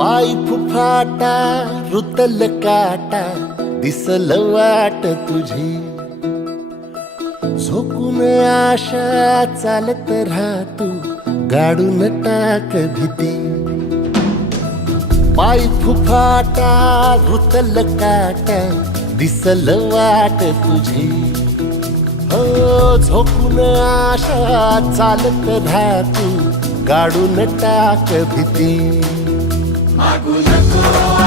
पाय फुफाटा रुतल काटा दिसल वाट तुझी झोकून आशा चालत राहा तू गाडून टाक भीती पाय फुफाटा रुतल काटा दिसल वाट तुझी हो झोकून आशा चालत राहा तू गाडून टाक भीती मागू नको